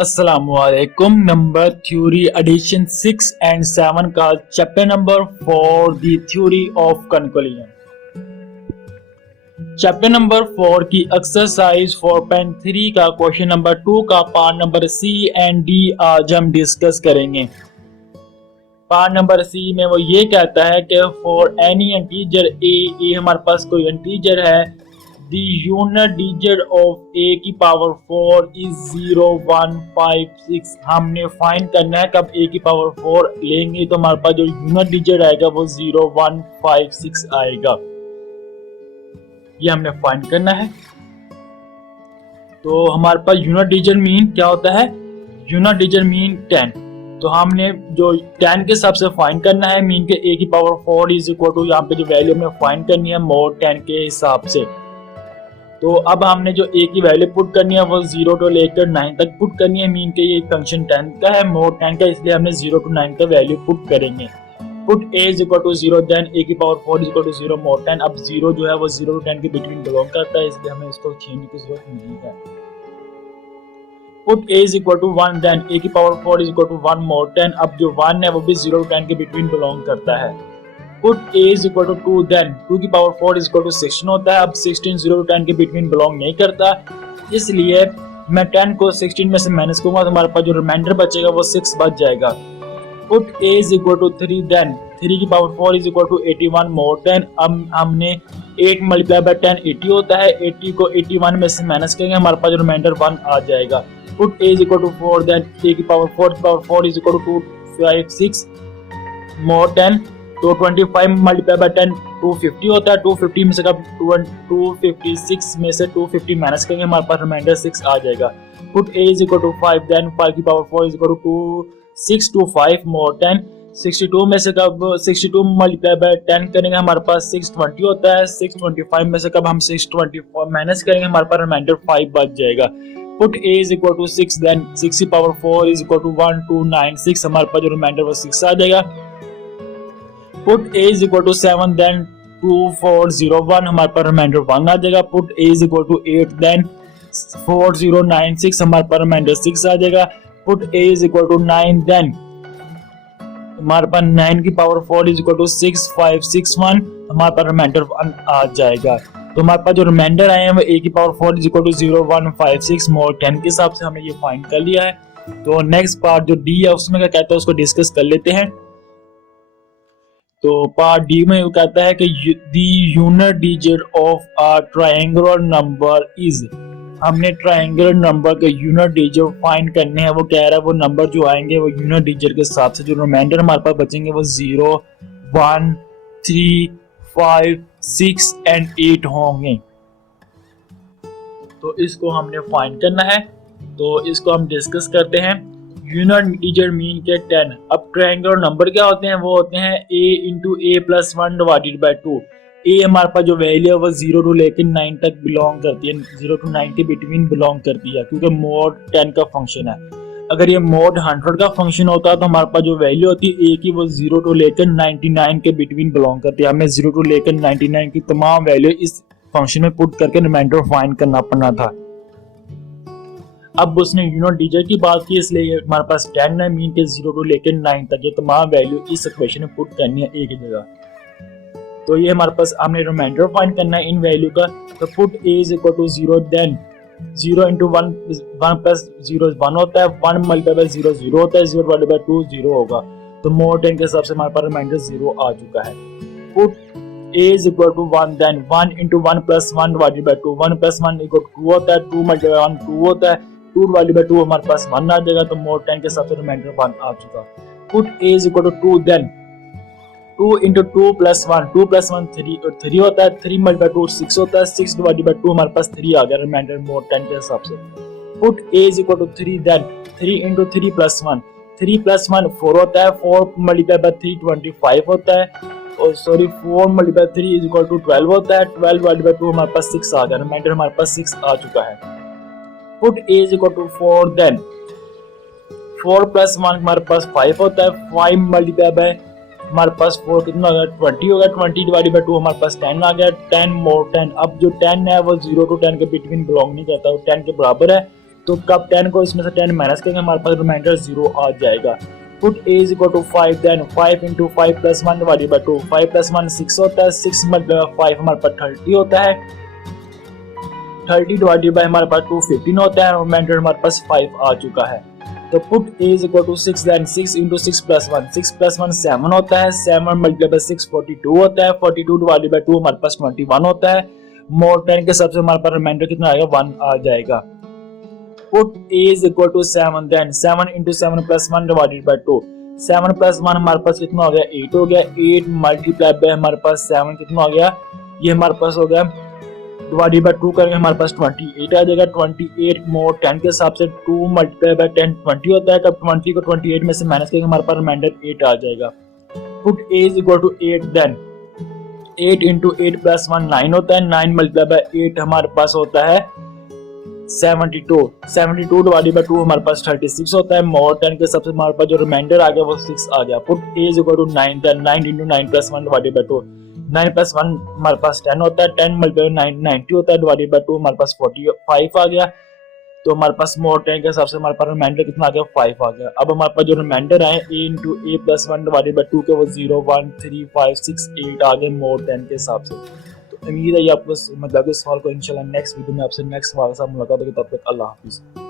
Assalamualaikum. Number theory addition 6 and 7 का chapter number 4 the theory of conclusion. Chapter number 4 की exercise 4.3 का question number 2 का part number C and D आज हम discuss करेंगे। Part number सी में वो ये कहता है कि फॉर एनी इंटीजर ए हमारे पास कोई इंटीजर है, द यूनिट डिजिट ऑफ ए की पावर 4 इज 0, 1, 5, 6। हमने फाइंड करना है कब ए की पावर 4 लेंगे तो हमारे पास जो यूनिट डिजिट आएगा वो 0, 1, 5, 6 आएगा। ये हमने फाइंड करना है। तो हमारे पास यूनिट डिजिट मीन क्या होता है? Unit digit mean 10। तो हमने जो 10 के हिसाब से फाइंड करना है मीन के ए की पावर 4 इज इक्वल टू यहाँ पे जो वैल्यू हमें फाइंड करनी है मोड 10 के हिसाब से। तो अब हमने जो ए की वैल्यू पुट करनी है वो 0 to लेकर 9 तक पुट करनी है। मीन के ये फंक्शन 10 का है, मोड 10 का, इसलिए हमने 0 to 9 का वैल्यू पुट करेंगे। Put a is equal to 0 then a की power 4 is equal to 0 mod 10। अब 0 जो है वो 0 to 10 के बिटवीन बिलोंग करता है, इसलिए हमें इसको चेंज की जरूरत नहीं है। Put a is equal to 1 then a की power 4 is equal to 1 mod 10। अब जो 1 है वो भी 0 to 10 के बिटवीन बिलोंग करता है। Put a is equal to 2 then 2 की पावर 4 इज इक्वल टू 16 होता है। अब 16 0 to 10 के बिटवीन बिलोंग नहीं करता, इसलिए मैं 10 को 16 में से माइनस करूंगा तो हमारे पास जो रिमाइंडर बचेगा वो 6 बच जाएगा। Put a is equal to 3 then 3 की power 4 is equal to 81 mod 10। अब हमने 8 मल्टीप्लाई बाय 10 80 होता है, 80 को 81 में से माइनस करेंगे, हमारे पास जो रिमाइंडर 1 आ जाएगा। Put a is equal to 4 then a की power 4 is equal to 256 mod 10। तो 25 मल्टीप्लाई बाय 10 250 होता है, 250 में से कब 256 में से 250 माइनस करेंगे, हमारे पास रिमाइंडर 6 आ जाएगा। Put a is equal to 5 then 5 की power 4 is equal to 625 mod 10। 62 में से कब 62 मल्टीप्लाई बाय 10 करेंगे, हमारे पास 620 होता है, 625 में से कब हम 624 माइनस करेंगे, हमारे पास रिमाइंडर 5 बच जाएगा। Put a is equal to 6 then 6 की पावर 4 इज इक्वल टू 1296, हमारे पास जो रिमाइंडर वो 6 आ जाएगा। Put a is equal to 7 then 2401, हमारे पास रिमाइंडर 1 आ जाएगा। Put a is equal to 8 then 4096, हमारे पास रिमाइंडर 6 आ जाएगा। Put a is equal to 9 then हमारे पास 9 की पावर 4 इज इक्वल टू 6561, हमारे पास रिमाइंडर 1 आ जाएगा। तो हमारे पास जो रिमाइंडर आए हैं वो a की power 4 is equal to 0156 mod 10 के हिसाब से हमने ये फाइंड कर लिया है। तो नेक्स्ट पार्ट जो डी है उसमें क्या कहता है उसको डिस्कस कर लेते हैं। तो पार्ट डी में वो कहता है कि the unit digit of a triangular number is, हमने ट्रायंगुलर नंबर के यूनिट डिजिट फाइंड करने हैं। वो कह रहा है वो नंबर जो आएंगे वो यूनिट डिजिट के हिसाब से जो रिमाइंडर हमारे पास बचेंगे वो 0, 1, 3, 5, 6 एंड 8 होंगे। तो इसको हमने फाइंड करना है, तो इसको हम डिस्कस करते हैं। यूनिट डिजिट मीन के 10। अब ट्रायंगुलर नंबर क्या होते हैं? वो होते हैं a into a plus 1 divided by 2। a हमारे पास जो वैल्यू है वो 0 to लेकर 9 तक बिलोंग करती है, 0 to 9 के बिटवीन बिलोंग करती है, क्योंकि मोड 10 का फंक्शन है। अगर ये मोड 100 का फंक्शन होता तो हमारे पास जो वैल्यू होती है a की वो 0 to लेकर 99 के बिटवीन बिलोंग करती है। हमें 0 to लेकर 99 की तमाम वैल्यू इस फंक्शन में पुट करके रिमाइंडर फाइंड करना पड़ना था। अब उसने यूनिट डिजिट की बात की, इसलिए हमारे पास 10 है, मीन के 0 to लेकर 9 तक ये तमाम वैल्यू इस इक्वेशन में पुट करनी है a की जगह। तो ये हमारे पास हमने रिमाइंडर फाइंड करना है इन वैल्यू का। तो put a is equal to 0 then 0 into 1 plus 0 1 होता है, 1 मल्टीप्लाई बाय 0 0 होता है, 0 डिवाइडेड बाय 2 0 होगा। तो मोड 10 के हिसाब से हमारे पास रिमाइंडर 0 आ चुका है। Put a is equal to 1 then 1 into 1 plus 1 divided by 2, 1 plus 1 equal to 2 होता है, 2 मल्टीप्लाई बाय 1 2 होता है, 2 डिवाइडेड बाय 2 हमारे पास 1 आ जाएगा। तो मोड 10 के हिसाब से रिमाइंडर 1 आ चुका। Put a is equal to 2 then 2 into 2 plus 1, 2 plus 1 3 होता है, 3 मल्टीप्लाई 2 6 होता है, 6 डिवाइडेड बाय 2 हमारे पास 3 आ गया रिमाइंडर मोड 10 के हिसाब से। Put a is equal to 3 then 3 into 3 plus 1, 3 plus 1 4 होता है, 4 मल्टीप्लाई बाय 3 25 होता है, और sorry 4 multiply 3 is equal to 12 होता है, 12 डिवाइडेड बाय 2 हमारे पास 6 आ गया, रिमाइंडर हमारे पास 6 आ चुका है। Put a is equal to 4 then 4 plus 1 हमारे पास 5 होता है, 5 मल्टीप्लाई बाय हमारे पास 4 कितना हो गया 20 हो गया, 20 डिवाइडेड बाय 2 हमारे पास 10 आ गया, 10 मोड 10। अब जो 10 है वो 0 to 10 के बिटवीन बिलोंग नहीं करता, वो 10 के बराबर है, तो कब 10 को इसमें से 10 माइनस करेंगे हमारे पास रिमाइंडर 0 आ जाएगा। Put a is equal to 5 then 5 into 5 plus 1 divided by 2। 5 plus 1 6 होता है, 6 मल्टीप्लाई 5 हमारे पास 30 होता है, 30 डिवाइडेड बाई हमारे पास 2 15 होता है, रिमाइंडर हमारे पास 5 आ चुका है। तो put a is equal to 6 then 6 into 6 plus 1, 6 plus 1 7 होता है, 7 मल्टीप्लाई बाई 6 42 होता है, 42 डिवाइडेड बाई 2 हमारे पास 21 होता है। मोर 10 के सबसे हमारे पास रिमाइंडर कितना आएगा, 1 आ जाएगा। Put a is equal to 7 then 7 into 7 plus 1 divided by 2। 7 plus 1 हमारे पास कितना हो गया, 8 हो गया। 8 मल्टीप्लाई बाय हमारे पास 7 कितना हो गया, ये हमारे पास हो गया, डिवाइडेड बाय 2 करेंगे हमारे पास 28 आ जाएगा। 28 मोर 10 के हिसाब से 2 मल्टीप्लाई बाय 10 20 होता है। तब 20 को 28 में से माइनस करेंगे हमारे पास रिमाइंडर 8 आ जाएगा। Put a is equal to 8 then 8 into 8 plus 1 9 होता है। 9 मल्टीप्लाई बाय 8 हमारे पास होता है 72। 72 डिवाइडेड बाय 2 हमारे पास 36 होता है। मोर 10 के सबसे हमारे पास जो रिमाइंडर आ गया वो 6 आ गया। Put a is equal to 9 then 9 into 9 plus 1 divided by 2। 9 plus 1 हमारे पास 10 होता है, 10 मल्टीप्लाई 9 90 होता है, डिवाइडेड बाय 2 हमारे पास 45 आ गया। तो हमारे पास मोर 10 के हिसाब से हमारे पास रिमाइंडर कितना आ गया, 5 आ गया। अब हमारे पास जो रिमाइंडर आए a into a plus 1 divided by 2 के वो 0 1 3 5 6 8 आ गए मोर 10 के हिसाब से। उम्मीद है ये आपको मतलब इस सवाल को इंशाल्लाह नेक्स्ट वीडियो में आपसे नेक्स्ट सवाल के साथ मुलाकात होगी। तब तक अल्लाह हाफिज़।